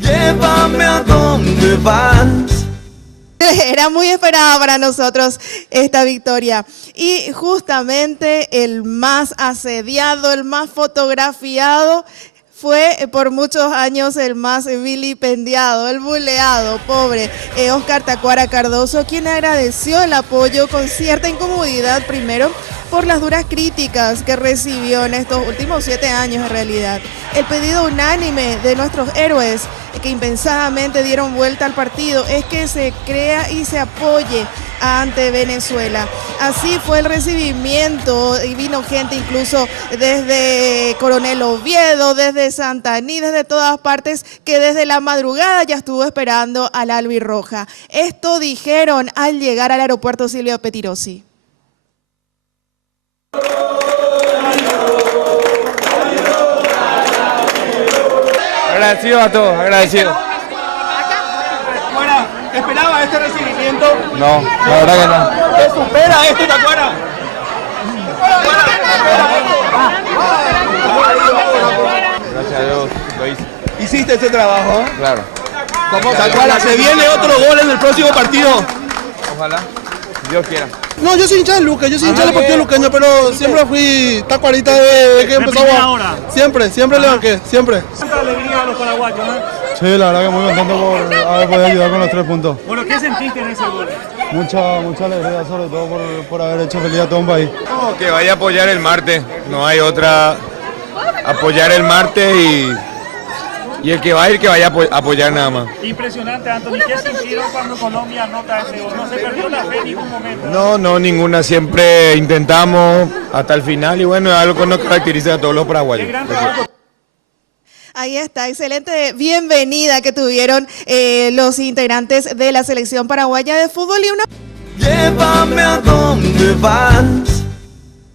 Llévame a donde vas. Era muy esperada para nosotros esta victoria. Y justamente el más asediado, el más fotografiado, fue por muchos años el más vilipendiado, el buleado, pobre Oscar Tacuara Cardoso, quien agradeció el apoyo con cierta incomodidad primero por las duras críticas que recibió en estos últimos 7 años en realidad. El pedido unánime de nuestros héroes que impensadamente dieron vuelta al partido es que se crea y se apoye ante Venezuela. Así fue el recibimiento y vino gente incluso desde Coronel Oviedo, desde Santaní, desde todas partes, que desde la madrugada ya estuvo esperando al albirroja. Esto dijeron al llegar al aeropuerto Silvio Pettirossi. Agradecido a todos, agradecido. Tacuara, ¿esperaba este recibimiento? No, la verdad que no. ¿Te supera esto, Tacuara? Gracias a Dios lo hice. Hiciste ese trabajo, ¿eh? Claro. ¿Cómo, Tacuara? ¿Se viene otro gol en el próximo partido? Ojalá, Dios quiera. No, yo soy hincha de Lucas, yo soy hincha del partido luqueño, pero siempre fui tacuarita de que empezó a... Siempre le banqué, siempre. Tanta alegría a los paraguayos, ¿eh? Sí, la verdad que muy contento por haber podido ayudar con los 3 puntos. Bueno, ¿qué sentiste en ese gol? Mucha alegría, sobre todo por haber hecho feliz a todo un país. No, que vaya a apoyar el martes, no hay otra. Apoyar el martes y el que va a ir, que vaya a apoyar nada más. Impresionante, Anthony. ¿Qué sintieron cuando Colombia anota ese gol? No se perdió la fe en ningún momento. No, ninguna. Siempre intentamos hasta el final y bueno, es algo que nos caracteriza a todos los paraguayos. Ahí está, excelente bienvenida que tuvieron los integrantes de la selección paraguaya de fútbol y una... Llévame a donde vas.